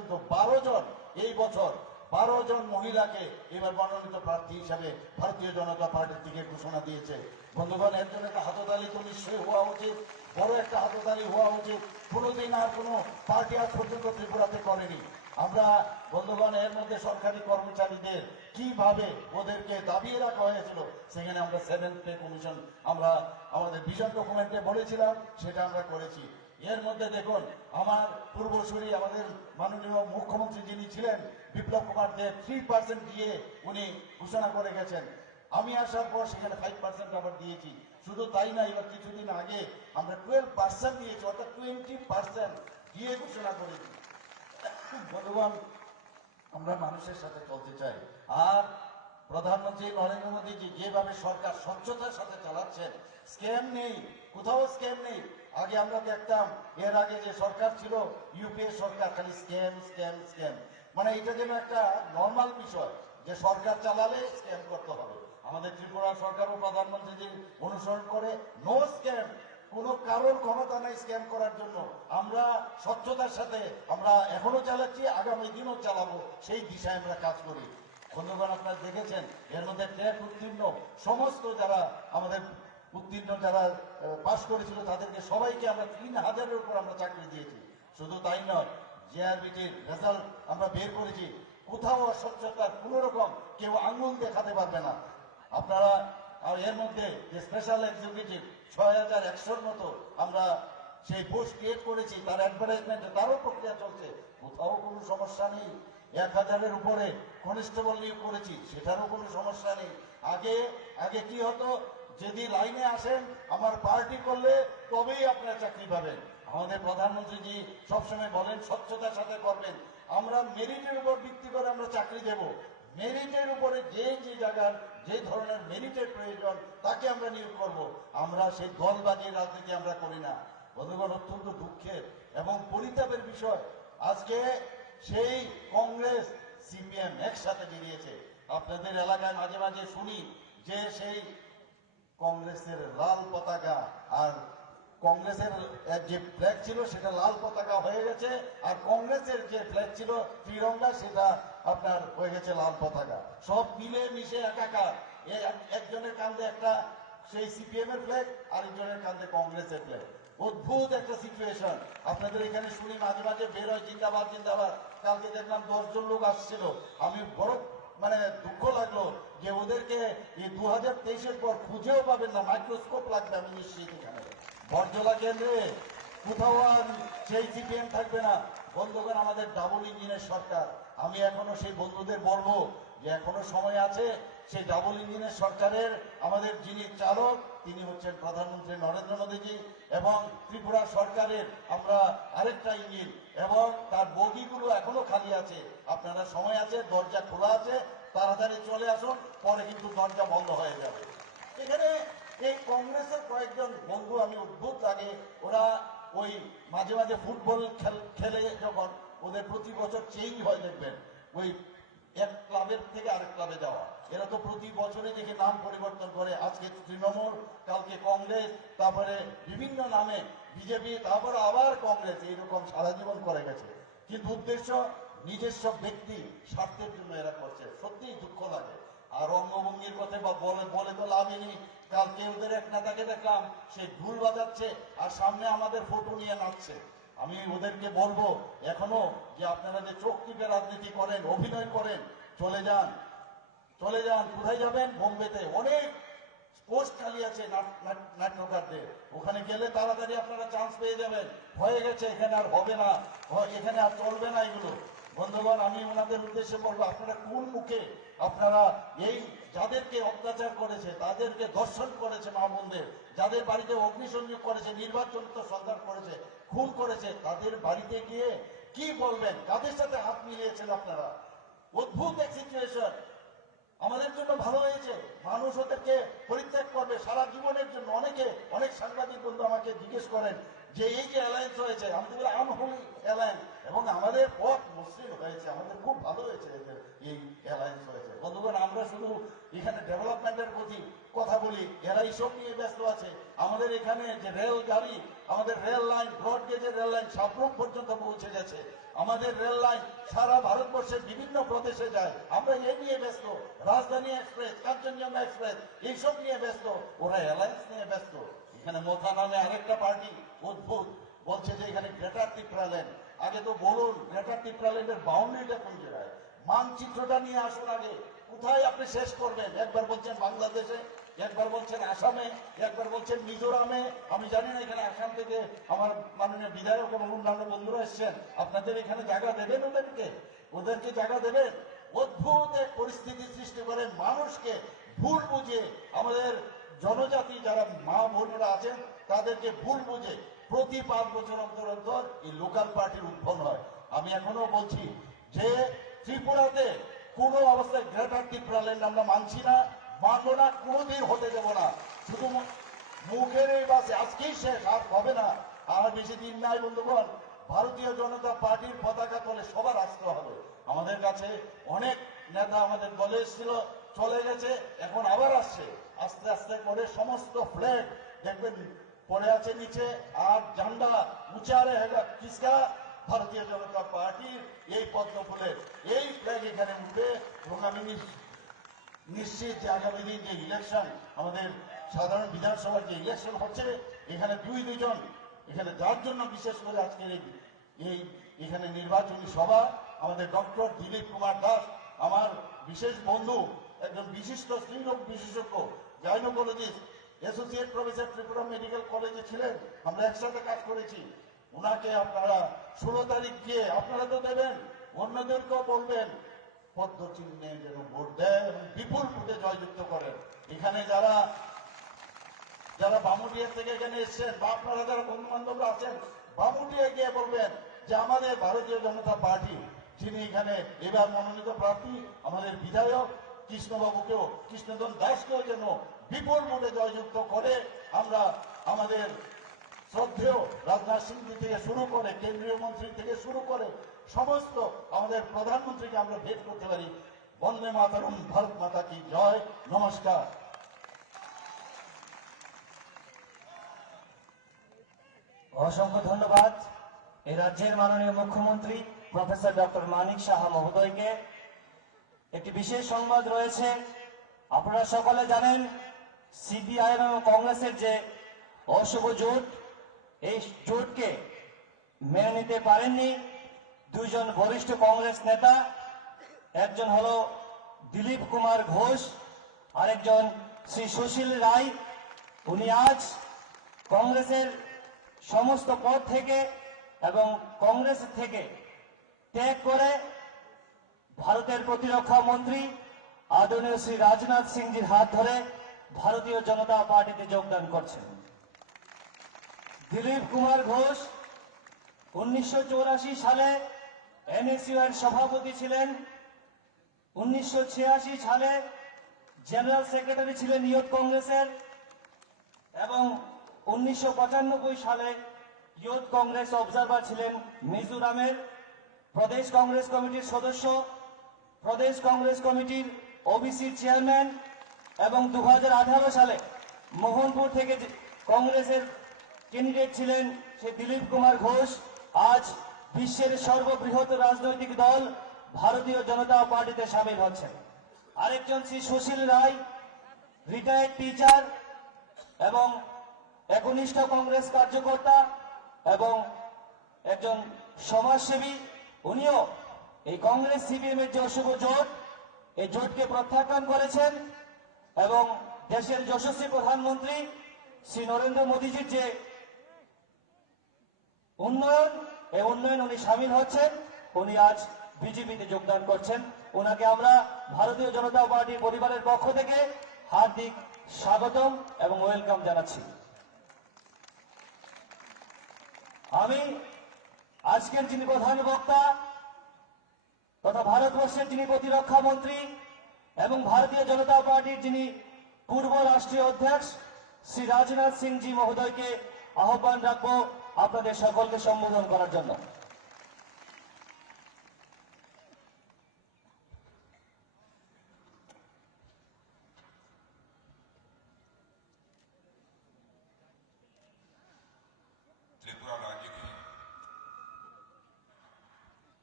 পর্যন্ত 12 জন এই বছর 12 জন মহিলাকে এবার মনোনীত প্রার্থী হিসাবে ভারতীয় জনতা পার্টির থেকে ঘোষণা দিয়েছে। বন্ধুগণ, এর জন্য একটা হাততালি তো নিশ্চয়ই হওয়া উচিত, বড় একটা হাততালি হওয়া উচিত। কোনোদিন আর কোনো পার্টি আজ পর্যন্ত ত্রিপুরাতে করেনি। আমরা বন্ধুগণ, এর মধ্যে সরকারি কর্মচারীদের কিভাবে ওদেরকে দাবিয়ে রাখা হয়েছিল, সেখানে আমরা 7th পে কমিশন আমরা আমাদের ভিশন ডকুমেন্টে বলেছিলাম, সেটা আমরা করেছি। এর মধ্যে দেখুন, আমার পূর্বসূরি আমাদের মাননীয় মুখ্যমন্ত্রী যিনি ছিলেন বিপ্লব কুমার দেব 3% দিয়ে উনি ঘোষণা করে গেছেন। আমি আসার পর সেখানে 5% আবার দিয়েছি। শুধু তাই না, এবার কিছুদিন আগে আমরা 12% দিয়েছি, অর্থাৎ 20% দিয়ে ঘোষণা করেছি। বন্ধুগণ, আমরা মানুষের সাথে চলতে চাই। আর প্রধানমন্ত্রী নরেন্দ্র মোদীজি যেভাবে সরকার স্বচ্ছতার সাথে চালাচ্ছেন, স্ক্যাম নেই, কোথাও স্ক্যাম নেই। আগে আমরা দেখতাম, এর আগে যে সরকার ছিল ইউপিএ সরকার, খালি স্ক্যাম স্ক্যাম স্ক্যাম, মানে এটা যেন একটা নর্মাল বিষয় যে সরকার চালালে স্ক্যাম করতে হবে। আমাদের ত্রিপুরা সরকারও প্রধানমন্ত্রীজি অনুসরণ করে নো স্ক্যাম, কোনো কারোর ক্ষমতা নাই স্ক্যাম করার জন্য। আমরা স্বচ্ছতার সাথে আমরা এখনো চালাচ্ছি, আগামী দিনও চালাবো, সেই দিশায় আমরা কাজ করি। বন্ধুগণ, আপনারা দেখেছেন এর মধ্যে ট্যাট উত্তীর্ণ সমস্ত যারা আমাদের উত্তীর্ণ যারা পাশ করেছিল তাদেরকে সবাইকে আমরা 3000-এর উপর আমরা চাকরি দিয়েছি। শুধু তাই নয়, জেআরবিটির রেজাল্ট আমরা বের করেছি, কোথাও অস্বচ্ছতার কোন রকম কেউ আঙুল দেখাতে পারবে না। আপনারা আর এর মধ্যে যে স্পেশাল এক্সিকিউটিভ 6100-র মতো আমরা সেই পোস্ট ক্রিয়েট করেছি, তার অ্যাডভার্টাইজমেন্টে তারও প্রক্রিয়া চলছে, কোথাও কোনো সমস্যা নেই। 1000-এর উপরে কনস্টেবল নিয়োগ করেছি, সেটারও কোনো সমস্যা নেই। আগে আগে কি হতো, যদি লাইনে আসেন আমার পার্টি করলে তবেই আপনার চাকরি পাবেন। আমাদের প্রধানমন্ত্রীজি সবসময় বলেন স্বচ্ছতার সাথে করবেন। আমরা মেরিটের উপর ভিত্তি করে আমরা চাকরি দেব, মেরিটের উপরে যে যে জায়গার যে ধরনের মেরিটের প্রয়োজন তাকে আমরা নিয়োগ করব। আমরা সেই দলবাজির রাজনীতি আমরা করি না। বন্ধুগণ, অত্যন্ত দুঃখের এবং পরিতাপের বিষয়, আজকে সেই কংগ্রেস সিপিএম একসাথে বেরিয়েছে। আপনাদের এলাকায় মাঝে মাঝে শুনি যে সেই কংগ্রেসের লাল পতাকা আর কংগ্রেসের যে ফ্ল্যাগ ছিল সেটা লাল পতাকা হয়ে গেছে, আর কংগ্রেসের যে ফ্ল্যাগ ছিল ত্রিরঙ্গা সেটা আপনার হয়ে গেছে লাল পতাকা। সব মিলে মিশে একাকার। একজনের কাঁধে একটা সেই সিপিএম এর ফ্ল্যাগ, আরেকজনের কাঁধে কংগ্রেসের ফ্ল্যাগ। অদ্ভুত একটা সিচুয়েশন। আপনাদের এখানে শুনি মাঝে মাঝে বের হয় জিন্দাবাদ জিন্দাবাদ। কালকে দেখলাম 10 জন লোক আসছিল। আমি বড় মানে দুঃখ লাগলো যে ওদেরকে এই 2023-এর পর খুঁজেও পাবেন না, মাইক্রোস্কোপ লাগবে আমি নিশ্চিত। এখানে বরজলা কেন্দ্রে কোথাও আর সেই সিপিএম থাকবে না। বন্ধুগণ, আমাদের ডাবল ইঞ্জিনের সরকার। আমি এখনো সেই বন্ধুদের বলবো যে এখনো সময় আছে। সেই ডাবল ইঞ্জিনের সরকারের আমাদের যিনি চালক তিনি হচ্ছেন প্রধানমন্ত্রী নরেন্দ্র মোদীজি, এবং ত্রিপুরা সরকারের আমরা আরেকটা ইঞ্জিন, এবং তার বগিগুলো এখনো খালি আছে। আপনারা সময় আছে, দরজা খোলা আছে, তাড়াতাড়ি চলে আসুন, পরে কিন্তু দরজা বন্ধ হয়ে যাবে। এখানে এই কংগ্রেসের কয়েকজন বন্ধু আমি অদ্ভুত লাগে, ওরা ওই মাঝে মাঝে ফুটবল খেলে যখন ওদের প্রতি বছর চেঞ্জ হয় দেখবেন, ওই এক ক্লাবের থেকে আরেক ক্লাবে যাওয়া। এরা তো প্রতি বছরে দেখে নাম পরিবর্তন করে, আজকে তৃণমূল, কালকে কংগ্রেস, তারপরে বিভিন্ন নামে বিজেপি, তারপরে আবার কংগ্রেস, এইরকম সারা জীবন করে গেছে। কিন্তু উদ্দেশ্য নিজস্ব ব্যক্তি স্বার্থের জন্য এরা করছে। সত্যিই দুঃখ লাগে। আর অঙ্গভঙ্গির কথা বলে তো লাভই নেই। কালকে ওদের এক নেতাকে দেখলাম, সে ঢুল বাজাচ্ছে আর সামনে আমাদের ফটো নিয়ে নাচছে। আমি ওদেরকে বলবো এখনো যে আপনারা যে চোখ টিপে রাজনীতি করেন, অভিনয় করেন, চলে যান, চলে যান। কোথায় যাবেন? বোম্বেতে অনেক পোস্ট খালি আছে নাট্যকারদের, ওখানে গেলে তাড়াতাড়ি আপনারা চান্স পেয়ে যাবেন। হয়ে গেছে, এখানে আর হবে না, এখানে আর চলবে না এগুলো। বন্ধুগণ, আমি ওনাদের উদ্দেশ্যে বলবো, আপনারা কোন মুখে আপনারা এই যাদেরকে অত্যাচার করেছে, তাদেরকে ধর্ষণ করেছে, মা বোনদের, যাদের বাড়িতে অগ্নিসংযোগ করেছে, নির্বাচন সন্ধান করেছে, খুন করেছে, তাদের বাড়িতে গিয়ে কি বলবেন? কাদের সাথে হাত মিলিয়েছেন আপনারা? অদ্ভুত এক সিচুয়েশন। আমাদের জন্য ভালো হয়েছে, মানুষ ওদেরকে পরিত্যাগ করবে সারা জীবনের জন্য। অনেক সাংবাদিক বন্ধু আমাকে জিজ্ঞেস করেন যে এই যে অ্যালায়েন্স হয়েছে, আমি তো বলি আনহোলি অ্যালায়েন্স, এবং আমাদের পথ মসৃণ হয়েছে, আমাদের খুব ভালো হয়েছে এই অ্যালায়েন্স হয়েছে। বন্ধুগণ, আমরা শুধু এখানে ডেভেলপমেন্টের প্রতি কথা বলি, এরা এইসব নিয়ে ব্যস্ত আছে। আমাদের এখানে যে রেল গাড়ি, আমাদের রেল লাইন, ব্রড গেজের রেল লাইন সাবরুম পর্যন্ত পৌঁছে গেছে। আমাদের রেল লাইন সারা ভারতবর্ষের বিভিন্ন প্রদেশে যায়, আমরা এই নিয়ে ব্যস্ত। রাজধানী এক্সপ্রেস, কাঞ্চনজঙ্ঘা এক্সপ্রেস, এইসব নিয়ে ব্যস্ত, ওরা অ্যালায়েন্স নিয়ে ব্যস্ত। এখানে মোথা নামে আরেকটা পার্টি অদ্ভুত বলছে যে এখানে গ্রেটার ত্রিপুরাল্যান্ড। আগে তো বলুন গ্রেটার ত্রিপুরাল্যান্ডের বাউন্ডারিটা কোন জায়গায়, মানচিত্রটা নিয়ে আসুন আগে। কোথায় আপনি শেষ করবেন? একবার বলছেন বাংলাদেশে, একবার বলছেন আসামে, একবার বলছেন মিজোরামে। আমি জানি না এখানে আসাম থেকে আমার মাননীয় বিধায়ক এবং অন্যান্য বন্ধুরা এসছেন, আপনাদের এখানে জায়গা দেবেন ওদেরকে? ওদেরকে জায়গা দেবেন? অদ্ভুত এক পরিস্থিতি সৃষ্টি করে মানুষকে ভুল বুঝে, আমাদের জনজাতি যারা মা বোনেরা আছেন তাদেরকে ভুল বুঝে প্রতি 5 বছর অন্তর অন্তর এই লোকাল পার্টির উদ্ভব হয়। আমি এখনো বলছি যে ত্রিপুরাতে কোনো অবস্থায় গ্রেটার ত্রিপুরাল্যান্ড আমরা মানছি না, মানবো না, কোনোদিন হতে দেব না। শুধু মুখের এই বাসে আজকেই শেষ, আর হবে না, আর বেশি দিন নাই বন্ধুগণ। ভারতীয় জনতা পার্টির পতাকা তলে সবার আসতে হবে। আমাদের কাছে অনেক নেতা আমাদের দলে এসেছিল, চলে গেছে, এখন আবার আসছে। আস্তে আস্তে করে সমস্ত ফ্ল্যাগ দেখবেন পড়ে আছে নিচে, আর ঝান্ডা উঁচা रहेगा किसका? ভারতীয় জনতা পার্টির এই পদ্ম ফুলের এই ফ্ল্যাগ এখানে উঠবে। এবং আমি নিশ্চিত যে আগামী দিন যে ইলেকশন, আমাদের সাধারণ বিধানসভার যে ইলেকশন হচ্ছে, এখানে দুজন এখানে যার জন্য বিশেষ করে আজকের এই এখানে নির্বাচনী সভা, আমাদের ডক্টর দিলীপ কুমার দাস, আমার বিশেষ বন্ধু, একজন বিশিষ্ট স্ত্রীরোগ বিশেষজ্ঞ, gynaecologist, associate professor Tripura medical কলেজে ছিলেন, আমরা একসাথে কাজ করেছি। ওনাকে আপনারা 16 তারিখ গিয়ে আপনারা তো দেবেন, অন্যদেরকেও বলবেন পদ্ম চিহ্নে যেন ভোট দেয় এবং বিপুল ভোটে জয়যুক্ত করেন। এখানে যারা যারা বামুটিয়া থেকে এখানে এসছেন বা আপনারা যারা বন্ধু বান্ধবরা আছেন, বামুটিয়া গিয়ে বলবেন যে আমাদের ভারতীয় জনতা পার্টি যিনি এখানে এবার মনোনীত প্রার্থী, আমাদের বিধায়ক কৃষ্ণবাবুকেও, কৃষ্ণধন দাসকেও যেন বিপুল ভোটে জয়যুক্ত করে আমরা আমাদের শ্রদ্ধেয় রাজনাথ সিং থেকে শুরু করে কেন্দ্রীয় মন্ত্রী থেকে শুরু করে সমস্ত আমাদের প্রধানমন্ত্রীকে আমরা ভেট করতে পারি। বন্দে মাতরম, ভারত মাতা কি জয়, নমস্কার। অসংখ্য ধন্যবাদ এই রাজ্যের মাননীয় মুখ্যমন্ত্রী প্রফেসর ডক্টর মানিক সাহা মহোদয়কে। একটি বিশেষ সংবাদ রয়েছে। আপনারা সকলে জানেন সিপিআইএম এবং কংগ্রেসের যে অশুভ জোট, এই জোটকে মেনে নিতে পারেননি দুইজন বরিষ্ঠ কংগ্রেস নেতা। একজন হলো দিলীপ কুমার ঘোষ, আরেকজন শ্রী সুশীল রায়। উনি আজ কংগ্রেসের সমস্ত পদ থেকে এবং কংগ্রেস থেকে ত্যাগ করে ভারতের প্রতিরক্ষা মন্ত্রী আদরণীয় শ্রী রাজনাথ সিংজির হাত ধরে ভারতীয় জনতা পার্টিতে যোগদান করছেন। দিলীপ কুমার ঘোষ 1984 সালে এনএসইউ এর সভাপতি ছিলেন, 1986 সালে জেনারেল সেক্রেটারি ছিলেন ইয়ুথ কংগ্রেসের, এবং 1995 সালে ইয়ুথ কংগ্রেস অবজারভার ছিলেন মিজোরামের। প্রদেশ কংগ্রেস কমিটির সদস্য, প্রদেশ কংগ্রেস কমিটির ওবিসি চেয়ারম্যান, এবং 2018 সালে মোহনপুর থেকে কংগ্রেসের ক্যান্ডিডেট ছিলেন সে দিলীপ কুমার ঘোষ আজ বিশ্বের সর্ববৃহৎ রাজনৈতিক দল ভারতীয় জনতা পার্টিতে সামিল হচ্ছেন। আরেকজন শ্রী সুশীল রায়, রিটায়ার্ড টিচার এবং একনিষ্ঠ কংগ্রেস কার্যকর্তা এবং একজন সমাজসেবী, উনিও এই কংগ্রেস সিপিএম এর যে অশুভ জোট, এই জোটকে প্রত্যাখ্যান করেছেন এবং দেশের যশস্বী প্রধানমন্ত্রী শ্রী নরেন্দ্র মোদীজির যে উন্নয়ন, এই উন্নয়ন উনি সামিল হচ্ছেন। উনি আজ বিজেপিতে যোগদান করছেন। ওনাকে আমরা ভারতীয় জনতা পার্টির পরিবারের পক্ষ থেকে হার্দিক স্বাগতম এবং ওয়েলকাম জানাচ্ছি। আমি আজকের যিনি প্রধান বক্তা তথা ভারতবর্ষের যিনি প্রতিরক্ষা মন্ত্রী এবং ভারতীয় জনতা পার্টির যিনি পূর্ব রাষ্ট্রীয় অধ্যক্ষ শ্রী রাজনাথ সিংজি মহোদয়কে আহ্বান রাখবো আপনাদের সকলকে সম্বোধন করার জন্য। त्रिपुरा राज्य की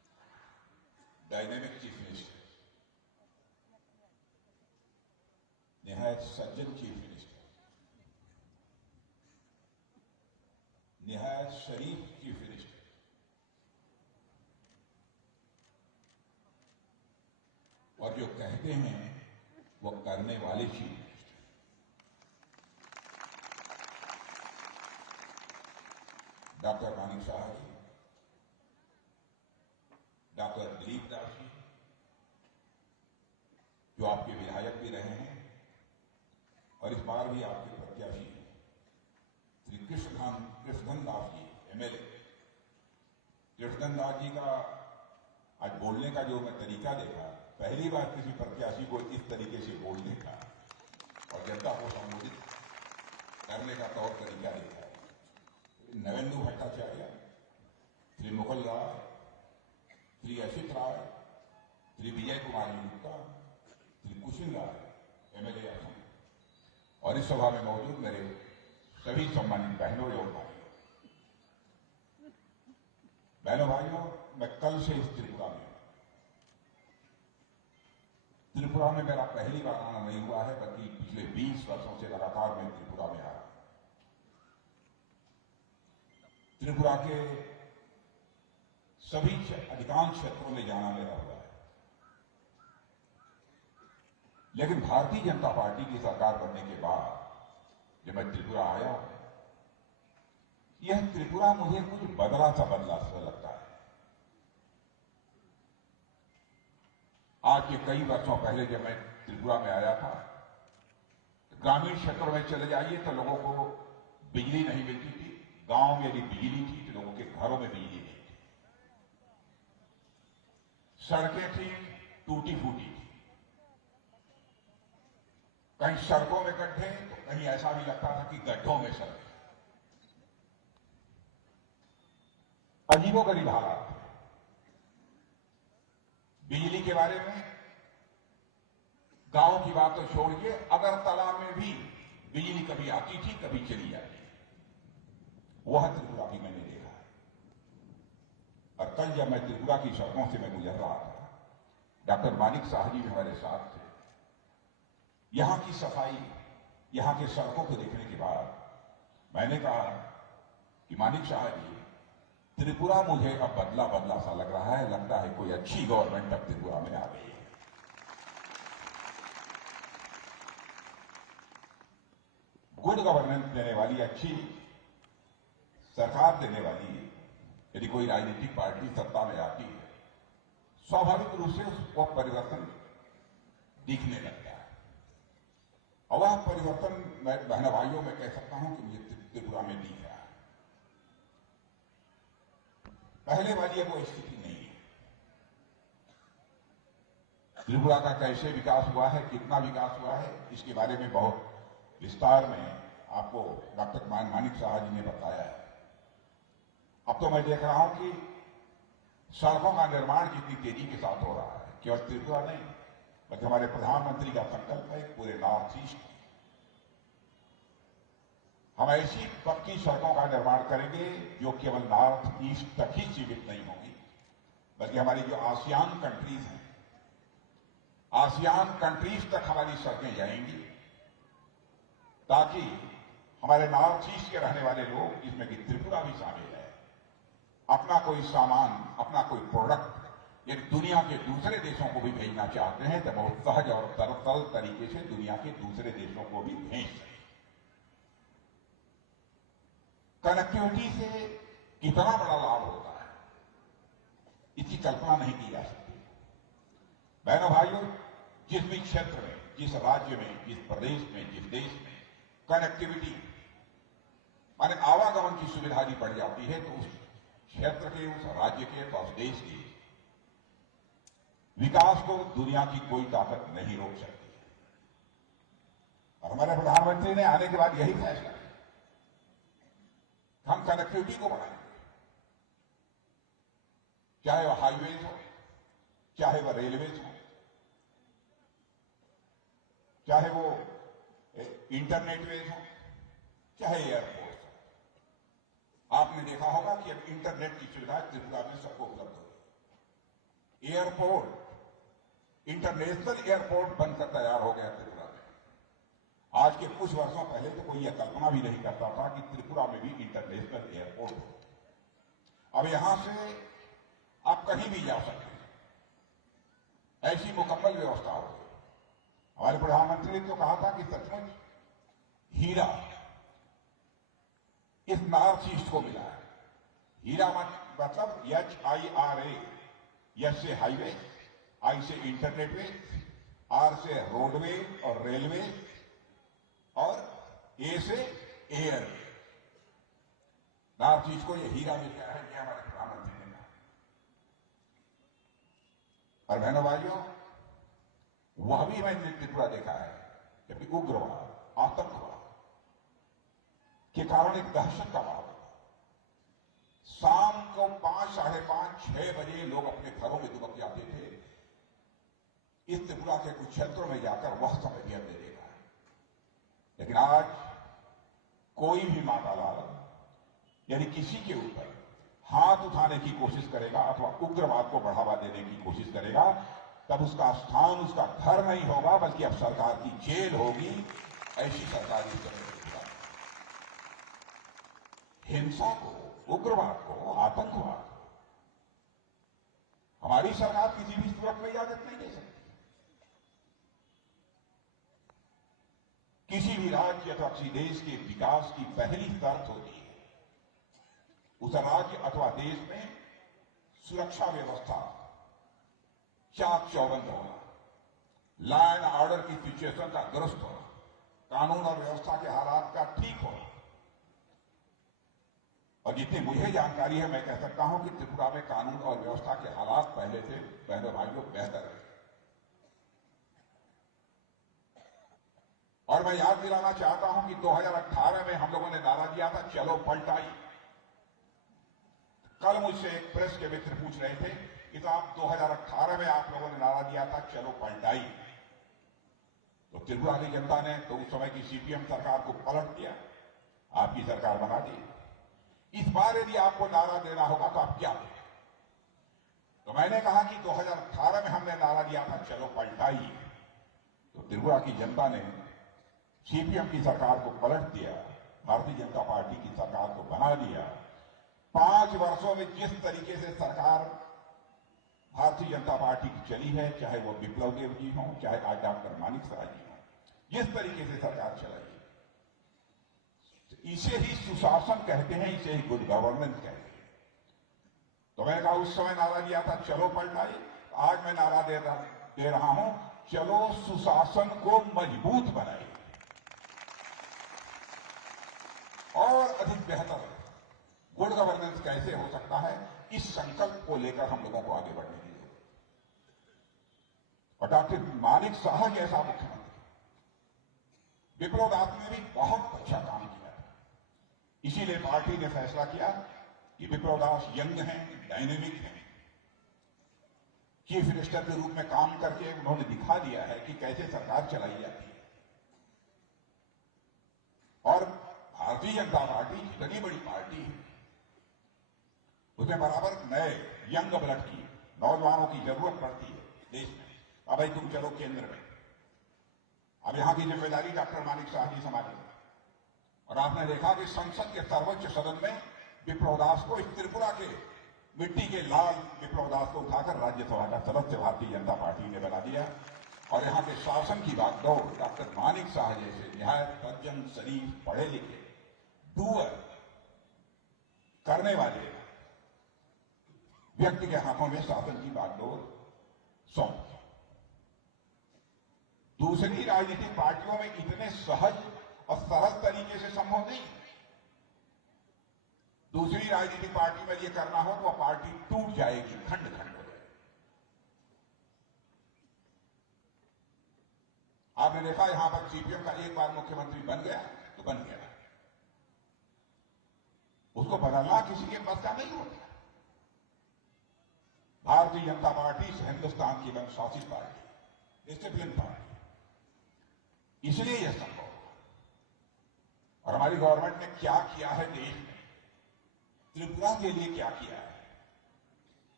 डायनेमिक चीफ मिनिस्टर, निहायत सज्जन चीफ मिनिस्टर, निहायत शरीफ चीफ मिनिस्टर, और जो कहते हैं वो करने वाले चीफ मिनिस्टर। डॉक्टर मानिक साहब जी, डॉक्टर दिलीप दास जी, जो आपके विधायक भी रहे हैं और इस बार भी आपके प्रत्याशी श्री कृष्णधन दास जी एमएलए। कृष्णधन दास जी का आज बोलने का जो मैं तरीका देखा, पहली बार किसी प्रत्याशी को इस तरीके से बोलने का और जनता को संबोधित करने का तौर तरीका देखा है। नवेंदु भट्टाचार्य, श्री मुकुल राय, श्री असित राय, श्री विजय कुमार गुप्ता, श्री कुशिल राय एमएलए असम, और इस सभा में मौजूद मेरे सभी सम्मानित बहनों एवं भाइयों। बहनों भाइयों, मैं कल से इस त्रिपुरा में मेरा पहली बार आना नहीं हुआ है, बल्कि पिछले 20 वर्षों से लगातार मैं त्रिपुरा में आ रहा हूं। त्रिपुरा के सभी अधिकांश क्षेत्रों में जाना मेरा हुआ है, लेकिन भारतीय जनता पार्टी की सरकार बनने के बाद जब मैं त्रिपुरा आया, यह त्रिपुरा मुझे कुछ बदला सा लगता है। आज के कई वर्षों पहले जब मैं त्रिपुरा में आया था, तो ग्रामीण क्षेत्रों में चले जाइए तो लोगों को बिजली नहीं मिलती थी। गांव में यदि बिजली थी तो लोगों के घरों में बिजली नहीं थी। सड़कें थी टूटी फूटी थी, कहीं सड़कों में गड्ढे तो कहीं ऐसा भी लगता था कि गड्ढों में सड़कें। अजीबोगरीब हालात थे। बिजली के बारे में गांव की बात तो छोड़िए, अगरतला में भी बिजली कभी आती थी कभी चली जाती। वह त्रिपुरा भी मैंने देखा है। और कल जब मैं त्रिपुरा की सड़कों से मैं गुजर रहा था, डॉक्टर मानिक साहब जी भी हमारे साथ थे। यहां की सफाई, यहां के सड़कों को देखने के बाद मैंने कहा कि मानिक साहब जी, त्रिपुरा मुझे अब बदला बदला सा लग रहा है। लगता है कोई अच्छी गवर्नमेंट अब त्रिपुरा में आ गई है। गुड गवर्नेंस देने वाली, अच्छी सरकार देने वाली यदि कोई राजनीतिक पार्टी सत्ता में आती है, स्वाभाविक रूप से उसको परिवर्तन दिखने लगता है। और वह परिवर्तन मैं बहन भाइयों में कह सकता हूं कि मुझे त्रिपुरा में दिख रहा है। पहले वाली अब वो स्थिति नहीं है। त्रिपुरा का कैसे विकास हुआ है, कितना विकास हुआ है, इसके बारे में बहुत विस्तार में आपको डॉक्टर मानिक साहब जी ने बताया है। अब तो मैं देख रहा हूं कि सड़कों का निर्माण जितनी तेजी के साथ हो रहा है, केवल त्रिपुरा नहीं बल्कि हमारे प्रधानमंत्री का संकल्प है पूरे नॉर्थ ईस्ट हम ऐसी पक्की सड़कों का निर्माण करेंगे जो केवल नॉर्थ ईस्ट तक ही सीमित नहीं होगी, बल्कि हमारी जो आसियान कंट्रीज हैं, आसियान कंट्रीज तक हमारी सड़कें जाएंगी, ताकि हमारे नॉर्थ ईस्ट के रहने वाले लोग, जिसमें कि त्रिपुरा भी शामिल है, अपना कोई सामान, अपना कोई प्रोडक्ट यदि दुनिया के दूसरे देशों को भी भेजना चाहते हैं तो बहुत सहज और सरल तरीके से दुनिया के दूसरे देशों को भी भेज सकें। कनेक्टिविटी से कितना बड़ा लाभ होता है, इसकी कल्पना नहीं की जा सकती। बहनों भाइयों, जिस भी क्षेत्र में, जिस राज्य में, जिस प्रदेश में, जिस देश में कनेक्टिविटी माने आवागमन की सुविधा यदि बढ़ जाती है तो उस क्षेत्र के, उस राज्य के, उस देश के विकास को दुनिया की कोई ताकत नहीं रोक सकती। और हमारे प्रधानमंत्री ने आने के बाद यही फैसला किया, हम कनेक्टिविटी को बढ़ाएंगे, चाहे वह हाईवेज हो, चाहे वह रेलवेज हो, चाहे वो इंटरनेट वेज हो, चाहे एयरपोर्ट हो। आपने देखा होगा कि अब इंटरनेट की सुविधा त्रिपुरा में सबको उपलब्ध हो गई। एयरपोर्ट, इंटरनेशनल एयरपोर्ट बनकर तैयार हो गया त्रिपुरा में। आज के कुछ वर्षों पहले तो कोई यह कल्पना भी नहीं करता था कि त्रिपुरा में भी इंटरनेशनल एयरपोर्ट हो। अब यहां से आप कहीं भी जा सकते हैं, ऐसी मुकम्मल व्यवस्था हो गई। हमारे प्रधानमंत्री ने तो कहा था कि सचमुच हीरा इस नॉर्थ ईस्ट को मिला है। हीरा मतलब HIRA, यस से हाईवे, आई से इंटरनेट वे, आर से रोडवे और रेलवे, और ए से एयर। नॉर्थ ईस्ट को ये हीरा मिल गया है, ये हमारे प्रधानमंत्री ने कहा। और बहनों भाइयों, वह भी मैंने त्रिपुरा देखा है जबकि उग्रवाद, आतंकवाद के कारण एक दहशत का माहौल। शाम को 5, साढ़े 5, 6 बजे लोग अपने घरों में दुबक जाते थे। इस त्रिपुरा के कुछ क्षेत्रों में जाकर वह समय भी हमने देखा है। लेकिन आज कोई भी मातालाल यानी किसी के ऊपर हाथ उठाने की कोशिश करेगा अथवा उग्रवाद को बढ़ावा देने की कोशिश करेगा, तब उसका स्थान उसका घर नहीं होगा बल्कि अब सरकार की जेल होगी। ऐसी सरकार इस समय हिंसा को, उग्रवाद को, आतंकवाद को हमारी सरकार किसी भी सूरत में इजाजत नहीं दे सकती। किसी भी राज्य अथवा किसी देश के विकास की पहली शर्त होती है उस राज्य अथवा देश में सुरक्षा व्यवस्था चाक चौबंद होना, लॉ एंड ऑर्डर की सिचुएशन का दुरुस्त होना, कानून और व्यवस्था के हालात का ठीक होना। और जितनी मुझे जानकारी है, मैं कह सकता हूं कि त्रिपुरा में कानून और व्यवस्था के हालात पहले से बहनों भाइयों बेहतर है। और मैं याद दिलाना चाहता हूं कि 2018 में हम लोगों ने नारा दिया था, चलो पलटाई। कल मुझसे एक प्रेस के मित्र पूछ रहे थे कि साहब 2018 में आप लोगों ने नारा दिया था चलो पलटाई, तो त्रिपुरा की जनता ने तो उस समय की CPM सरकार को पलट दिया, आपकी सरकार बना दी। इस बार यदि आपको नारा देना होगा तो आप क्या दें? तो मैंने कहा कि 2018 में हमने नारा दिया था चलो पलटाई, तो त्रिपुरा की जनता ने CPM की सरकार को पलट दिया, भारतीय जनता पार्टी की सरकार को बना दिया। 5 वर्षों में जिस तरीके से सरकार भारतीय जनता पार्टी की चली है, चाहे वो विप्लव देव जी हों, चाहे आज डॉक्टर मानिक साह जी हों, जिस तरीके से सरकार चलाई, इसे ही सुशासन कहते हैं, इसे ही गुड गवर्नेंस कहते हैं। तो मैंने कहा उस समय नारा दिया था चलो पलटाई, आज मैं नारा दे रहा हूं चलो सुशासन को मजबूत बनाइए और अधिक बेहतर गुड गवर्नेंस कैसे हो सकता है, इस संकल्प को लेकर हम लोगों को आगे बढ़ने की जरूरत है। और डॉक्टर मानिक साह जैसा मुख्यमंत्री, विप्लव दास ने भी बहुत अच्छा काम किया, इसीलिए पार्टी ने फैसला किया कि विप्लव दास यंग हैं, डायनेमिक हैं, चीफ मिनिस्टर के रूप में काम करके उन्होंने दिखा दिया है कि कैसे सरकार चलाई जाती है। और भारतीय जनता पार्टी इतनी बड़ी पार्टी है, उसमें बराबर नए यंग ब्लड की, नौजवानों की जरूरत पड़ती है देश में। अब भाई तुम चलो केंद्र में, अब यहां की जिम्मेदारी डॉक्टर मानिक साह जी संभालेंगे। और आपने देखा कि संसद के सर्वोच्च सदन में विप्लव दास को, इस त्रिपुरा के मिट्टी के लाल विप्लव दास को उठाकर राज्यसभा का सदस्य भारतीय जनता पार्टी ने बना दिया। और यहां के शासन की बात दो, डॉक्टर मानिक साह जैसे निहायत सज्जन, शरीफ, पढ़े लिखे, डूअर करने वाले व्यक्ति के हाथों में शासन की बागडोर सौंप। दूसरी राजनीतिक पार्टियों में इतने सहज और सरल तरीके से संभव नहीं। दूसरी राजनीतिक पार्टी में ये करना हो तो वह पार्टी टूट जाएगी, खंड खंड हो जाएगी। आपने देखा यहां पर CPM का एक बार मुख्यमंत्री बन गया तो बन गया, उसको बदलना किसी के पास का नहीं होता। भारतीय जनता पार्टी हिंदुस्तान की अनुशासित पार्टी, डिसिप्लिन पार्टी, इसलिए यह संभव। और हमारी गवर्नमेंट ने क्या किया है देश में, त्रिपुरा के लिए क्या किया है,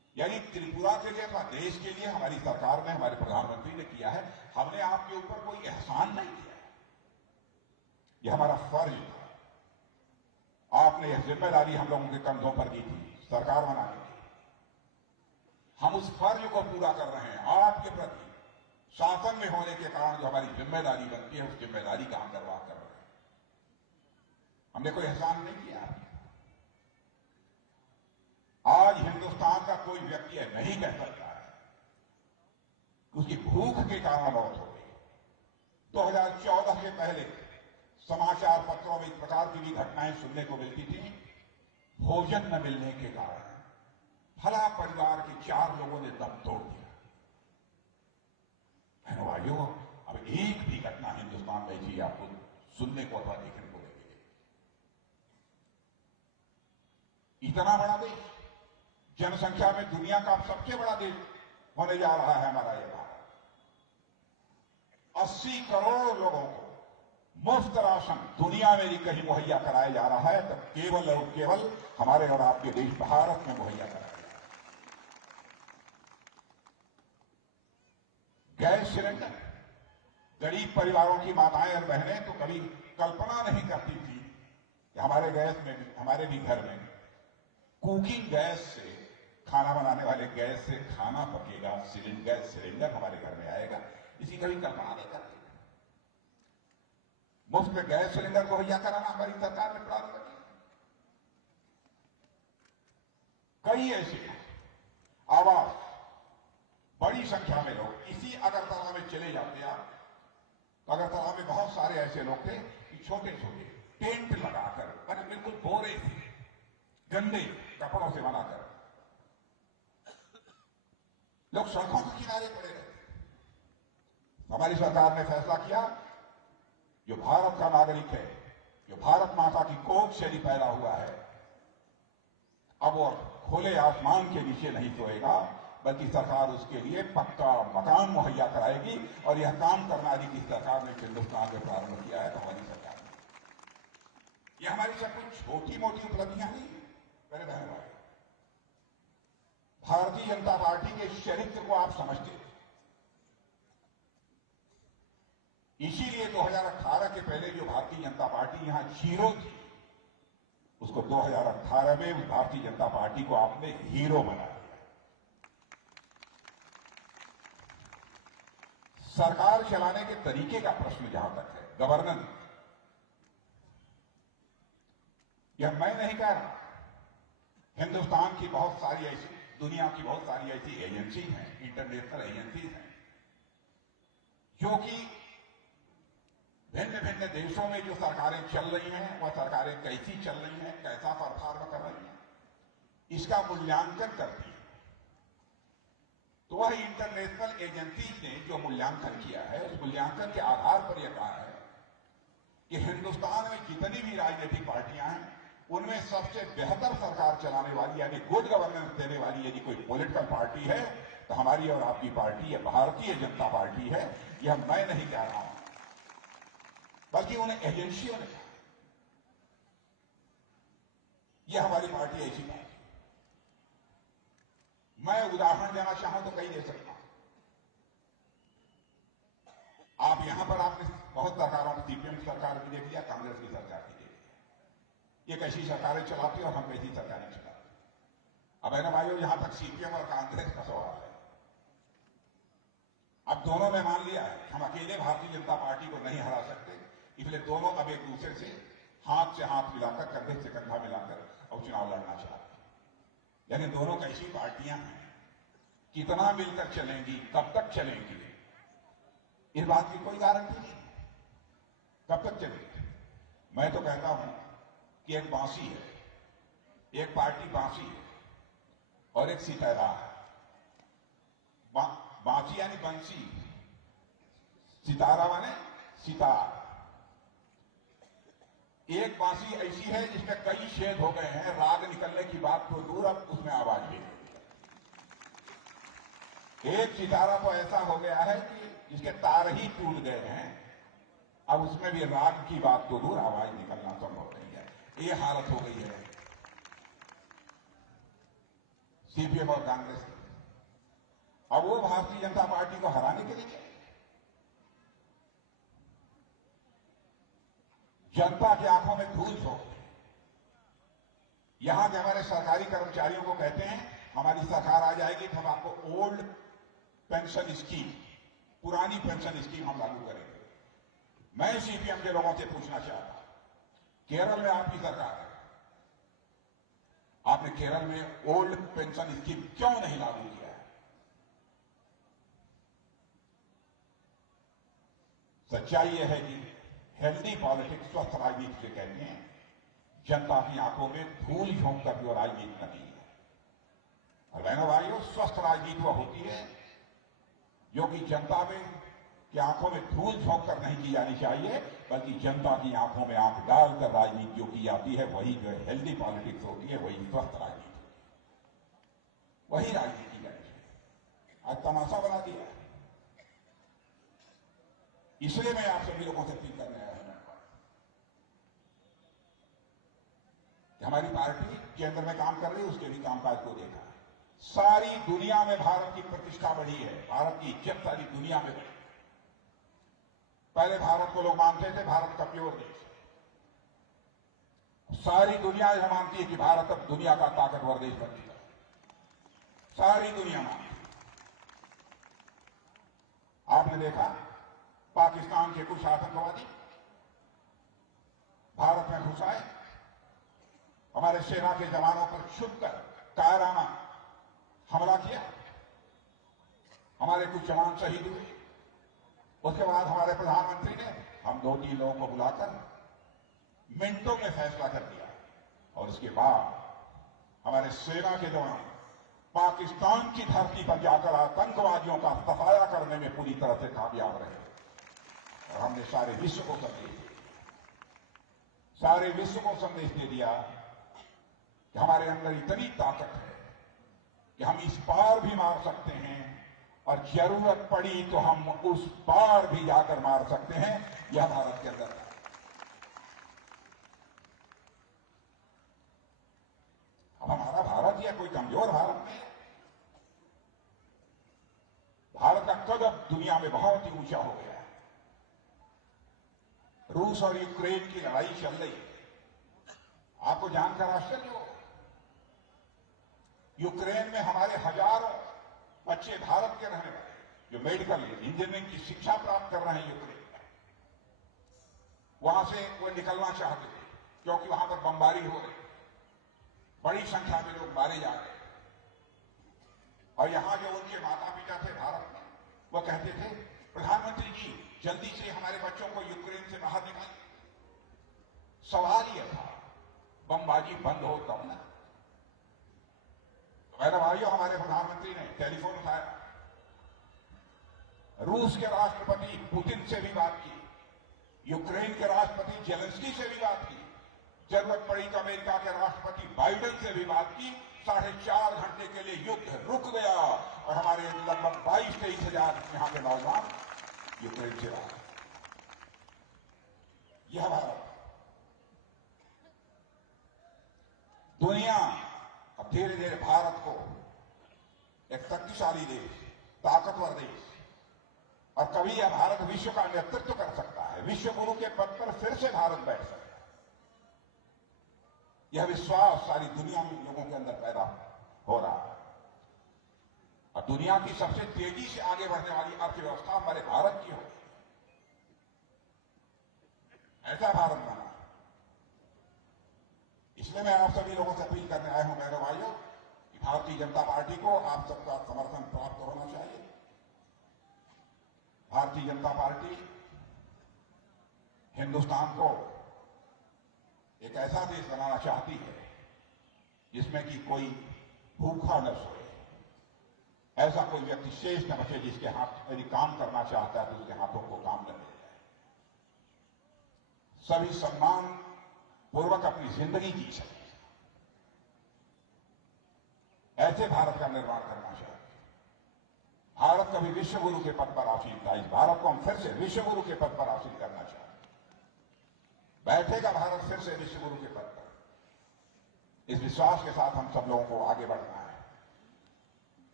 यानी त्रिपुरा के लिए अथवा देश के लिए हमारी सरकार ने, हमारे प्रधानमंत्री ने किया है। हमने आपके ऊपर कोई एहसान नहीं किया है, यह हमारा फर्ज था। आपने यह जिम्मेदारी हम लोगों के कंधों पर दी थी सरकार बनाने की। हम उस फर्ज को पूरा कर रहे हैं। आपके प्रति शासन में होने के कारण जो हमारी जिम्मेदारी बनती है, उस जिम्मेदारी का हम निर्वाह कर रहे हैं। हमने कोई एहसान नहीं किया आपको। आज हिंदुस्तान का कोई व्यक्ति नहीं कह सकता है कि उसकी भूख के कारण मौत हो गई। 2014 से पहले समाचार पत्रों में इस प्रकार की भी घटनाएं सुनने को मिलती थी। भोजन न मिलने के कारण फला परिवार के 4 लोगों ने दम तोड़ दिया। बहनों भाइयों, अब एक भी घटना हिंदुस्तान में ऐसी आपको सुनने को अथवा देखने को नहीं मिलेगी। इतना बड़ा देश, जनसंख्या में दुनिया का सबसे बड़ा देश होने जा रहा है हमारा यह भारत। 80 करोड़ लोगों को मुफ्त राशन दुनिया में ही कहीं मुहैया कराया जा रहा है, तब केवल और केवल हमारे और आपके देश भारत में मुहैया कराया जा रहा है। गैस सिलेंडर, गरीब परिवारों की माताएं और बहनें तो कभी कल्पना नहीं करती थी कि हमारे हमारे भी घर में कुकिंग गैस से, खाना बनाने वाले गैस से खाना पकेगा, गैस सिलेंडर हमारे घर में आएगा। इसी कभी कल्पना नहीं करती। मुफ्त में गैस सिलेंडर को मुहैया कराना हमारी सरकार ने प्रारंभ किया। कई ऐसे आवास, बड़ी संख्या में लोग इसी अगरतला में चले जाते आप, तो अगरतला में बहुत सारे ऐसे लोग थे कि छोटे छोटे टेंट लगाकर, मैंने बिल्कुल बोरे से, गंदे कपड़ों से बनाकर लोग सड़कों के किनारे पड़े रहते। हमारी सरकार ने फैसला किया, जो भारत का नागरिक है, जो भारत माता की कोख से ही पैदा हुआ है, अब वो खुले आसमान के नीचे नहीं सोएगा, बल्कि सरकार उसके लिए पक्का मकान मुहैया कराएगी। और यह काम करनारी की सरकार ने हिंदुस्तान में प्रारंभ किया है, तो हमारी सरकार ने। यह हमारी सब कुछ छोटी मोटी उपलब्धियां नहीं है मेरे बहन भाई। भारतीय जनता पार्टी के चरित्र को आप समझते थे, इसीलिए 2018 के पहले जो भारतीय जनता पार्टी यहां जीरो थी, उसको 2018 में उस भारतीय जनता पार्टी को आपने हीरो बना दिया। सरकार चलाने के तरीके का प्रश्न जहां तक है, गवर्नेंस, यह मैं नहीं कह रहा। हिंदुस्तान की बहुत सारी ऐसी, दुनिया की बहुत सारी ऐसी एजेंसी हैं, इंटरनेशनल एजेंसीज हैं, जो कि भिन्न भिन्न देशों में जो सरकारें चल रही हैं, वह सरकारें कैसी चल रही हैं, कैसा परफॉर्म कर रही हैं, इसका मूल्यांकन करती है। तो वह इंटरनेशनल एजेंसीज ने जो मूल्यांकन किया है, उस मूल्यांकन के आधार पर यह कहा है कि हिंदुस्तान में जितनी भी राजनीतिक पार्टियां हैं, उनमें सबसे बेहतर सरकार चलाने वाली, यानी गुड गवर्नेंस देने वाली यदि कोई पॉलिटिकल पार्टी है, तो हमारी और आपकी पार्टी है, भारतीय जनता पार्टी है। यह मैं नहीं कह रहा हूं, बल्कि उन्हें एजेंसियों ने कहा। यह हमारी पार्टी ऐसी पार्टी। मैं उदाहरण देना चाहूं तो कई दे सकता हूं। आप यहां पर आपने बहुत सरकारों की, सीपीएम सरकार भी देख लिया, कांग्रेस की सरकार भी देख लिया, ये कैसी सरकारें चलाती और हम कैसी सरकारें चलाते। अब है ना भाइयों, यहां तक सीपीएम और कांग्रेस का सवाल है। अब दोनों ने मान लिया है हम अकेले भारतीय जनता पार्टी को नहीं हरा सकते, इसलिए दोनों अब एक दूसरे से हाथ मिलाकर, कंधे से कंधा मिलाकर और चुनाव लड़ना चाहते हैं। लेकिन दोनों कैसी पार्टियां हैं, कितना मिलकर चलेंगी, कब तक चलेंगी, इस बात की कोई गारंटी नहीं। कब तक चलेगी? मैं तो कहता हूं कि एक बांसी है, एक पार्टी बांसी है और एक सितारा है। बांसी यानी बंसी, सितारा माने सितार। एक बांसी ऐसी है जिसमें कई छेद हो गए हैं, राग निकलने की बात तो दूर, अब उसमें आवाज भी नहीं। एक सितारा तो ऐसा हो गया है कि जिसके तार ही टूट गए हैं, अब उसमें भी राग की बात तो दूर, आवाज निकलना संभव नहीं है। ये हालत हो गई है। सीपीएम और कांग्रेस की। अब वो भारतीय जनता पार्टी को हराने के लिए जनता की आंखों में धूल झोंक, यहां के हमारे सरकारी कर्मचारियों को कहते हैं हमारी सरकार आ जाएगी तो हम आपको ओल्ड पेंशन स्कीम, पुरानी पेंशन स्कीम हम लागू करेंगे। मैं सीपीएम के लोगों से पूछना चाहता हूं, केरल में आपकी सरकार है, आपने केरल में ओल्ड पेंशन स्कीम क्यों नहीं लागू किया है? सच्चाई यह है कि हेल्दी पॉलिटिक्स, स्वस्थ राजनीति से कहते हैं जनता की आंखों में धूल झोंक कर जो राजनीति नहीं है। और बहनों भाइयों, स्वस्थ राजनीति वह होती है जो कि जनता में की आंखों में धूल झोंक कर नहीं की जानी चाहिए, बल्कि जनता की आंखों में आंख डालकर राजनीति जो की जाती है वही जो है हेल्दी पॉलिटिक्स होती है, वही स्वस्थ राजनीति होती है, वही राजनीति की जानी चाहिए। आज तमाशा बना दिया है। इसलिए मैं आप सभी लोगों से अपील करने आया हूं कि हमारी पार्टी केंद्र में काम कर रही है, उसके भी कामकाज को देखा है। सारी दुनिया में भारत की प्रतिष्ठा बढ़ी है, भारत की इज्जत सारी दुनिया में बढ़ी। पहले भारत को लोग मानते थे भारत का प्योर देश है, सारी दुनिया यह मानती है कि भारत अब दुनिया का ताकतवर देश बन चुका है, सारी दुनिया मानती है। आपने देखा पाकिस्तान के कुछ आतंकवादी भारत में घुस आए, हमारे सेना के जवानों पर छुपकर कायराना हमला किया, हमारे कुछ जवान शहीद हुए। उसके बाद हमारे प्रधानमंत्री ने हम 2-3 लोगों को बुलाकर मिनटों में फैसला कर दिया, और उसके बाद हमारे सेना के जवान पाकिस्तान की धरती पर जाकर आतंकवादियों का सफाया करने में पूरी तरह से कामयाब रहे। और हमने सारे विश्व को संदेश दिया, सारे विश्व को संदेश दे दिया कि हमारे अंदर इतनी ताकत है कि हम इस पार भी मार सकते हैं, और जरूरत पड़ी तो हम उस पार भी जाकर मार सकते हैं। यह भारत के अंदर है। अब हमारा भारत यह कोई कमजोर भारत नहीं है। भारत का कदम दुनिया में बहुत ही ऊंचा हो गया है। रूस और यूक्रेन की लड़ाई चल रही है, आपको जानकर आश्चर्य होगा, यूक्रेन में हमारे हजारों बच्चे भारत के रहने वाले जो मेडिकल इंजीनियरिंग की शिक्षा प्राप्त कर रहे हैं यूक्रेन में, वहां से वो निकलना चाहते थे क्योंकि वहां पर बमबारी हो रही, बड़ी संख्या में लोग मारे जा रहे। और यहां जो उनके माता पिता थे भारत में, वो कहते थे प्रधानमंत्री जी जल्दी से हमारे बच्चों को यूक्रेन से बाहर निकालिए। सवाल यह था बमबाजी बंद हो तब ना। मेरे भाइयों, हमारे प्रधानमंत्री ने टेलीफोन उठाया, रूस के राष्ट्रपति पुतिन से भी बात की, यूक्रेन के राष्ट्रपति जेलेंस्की से भी बात की, जरूरत पड़ी तो अमेरिका के राष्ट्रपति बाइडेन से भी बात की। 4.5 घंटे के लिए युद्ध रुक गया और हमारे लगभग 22-23 हजार यहां के नौजवान यूक्रेन से आए। यह भारत, दुनिया अब धीरे धीरे भारत को एक शक्तिशाली देश, ताकतवर देश, और कभी यह भारत विश्व का नेतृत्व कर सकता है, विश्व गुरु के पद पर फिर से भारत बैठ सकता है। यह विश्वास सारी दुनिया में लोगों के अंदर पैदा हो रहा है। और दुनिया की सबसे तेजी से आगे बढ़ने वाली अर्थव्यवस्था हमारे भारत की हो, ऐसा भारत बना। इसलिए मैं आप सभी लोगों से अपील करने आया हूं मेरे भाइयों कि भारतीय जनता पार्टी को आप सबका समर्थन प्राप्त होना चाहिए। भारतीय जनता पार्टी हिंदुस्तान को एक ऐसा देश बनाना चाहती है जिसमें कि कोई भूखा न सोए, ऐसा कोई व्यक्ति शेष न बचे जिसके हाथ यदि काम करना चाहता है तो उसके हाथों को काम न मिल जाए, सभी सम्मान पूर्वक अपनी जिंदगी जी सके, ऐसे भारत का निर्माण करना चाहिए। भारत कभी विश्व गुरु के पद पर आसीन था, इस भारत को हम फिर से विश्व गुरु के पद पर आसीन करना चाहिए। बैठेगा भारत फिर से विश्व गुरु के पद पर। इस विश्वास के साथ हम सब लोगों को आगे बढ़ना है।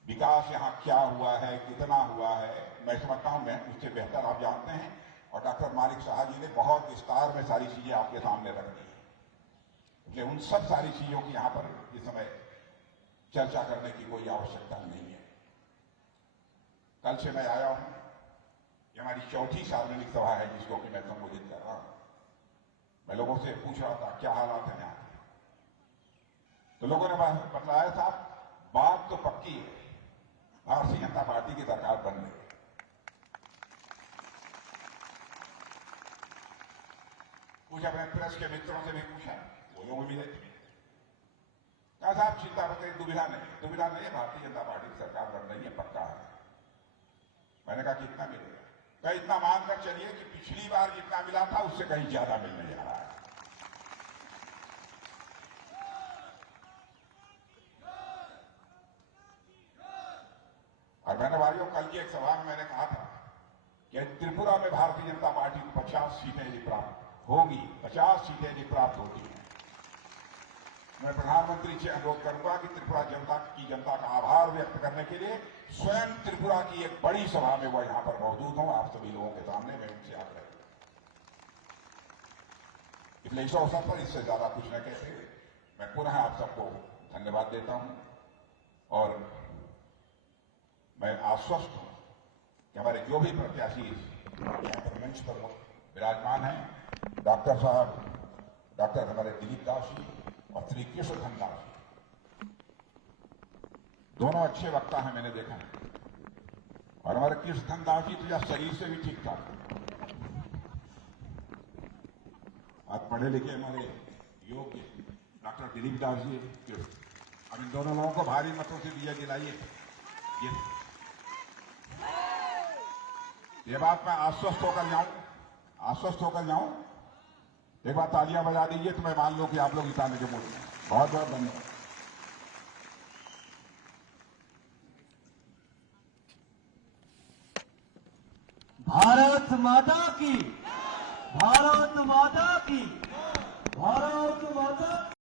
विकास यहाँ क्या हुआ है, कितना हुआ है, मैं समझता हूं मैं उससे बेहतर आप जानते हैं। और डॉक्टर मालिक साहब जी ने बहुत विस्तार में सारी चीजें आपके सामने रख दी, इसलिए उन सब सारी चीजों की यहां पर इस समय चर्चा करने की कोई आवश्यकता नहीं है। कल से मैं आया हूं, ये हमारी चौथी सार्वजनिक सभा है जिसको कि मैं संबोधित कर रहा हूं। मैं लोगों से पूछ रहा था क्या हालात है यहाँ के, तो लोगों ने बतलाया साहब बात तो पक्की है, भारतीय जनता पार्टी की सरकार बन रही है। कुछ अपने प्रेस के मित्रों से भी पूछा, वो लोग भी मिले, कहा साहब चिंता मत करिए, दुविधा नहीं है, भारतीय जनता पार्टी की सरकार बन रही है, पक्का है। मैंने कहा कितना मिलेगा? कहा इतना मानकर चलिए कि पिछली बार जितना मिला था उससे कहीं ज्यादा मिलने जा रहा है। और मैंने भाइयों कल की एक सभा में मैंने कहा था कि त्रिपुरा में भारतीय जनता पार्टी को 50 सीटें यदि प्राप्त होंगी, 50 सीटें यदि प्राप्त होती हैं, मैं प्रधानमंत्री से अनुरोध करूंगा कि त्रिपुरा जनता का आभार व्यक्त करने के लिए स्वयं त्रिपुरा की एक बड़ी सभा में वो यहां पर मौजूद हों, आप सभी लोगों के सामने मैं उनसे आग्रह करूं। इसलिए इस अवसर पर इससे ज्यादा कुछ न कहते हुए मैं पुनः आप सबको धन्यवाद देता हूं और मैं आश्वस्त हूं कि हमारे जो भी प्रत्याशी यहां पर मंच पर विराजमान हैं, डॉक्टर साहब, डॉक्टर हमारे दिलीप दास जी और श्री कृष्णधन दास जी, दोनों अच्छे वक्ता हैं, मैंने देखा है। और हमारे कृष्णधन दास जी तो या शरीर से भी ठीक ठाक, आज पढ़े लिखे हमारे योग्य डॉक्टर दिलीप दास जी, अब इन दोनों लोगों को भारी मतों से दिया दिलाइए। ये बात मैं आश्वस्त होकर जाऊं, एक बार तालियां बजा दीजिए तो मैं मान लूं कि आप लोग जिताने के मूड में। बहुत बहुत धन्यवाद। भारत माता की, भारत माता की, भारत माता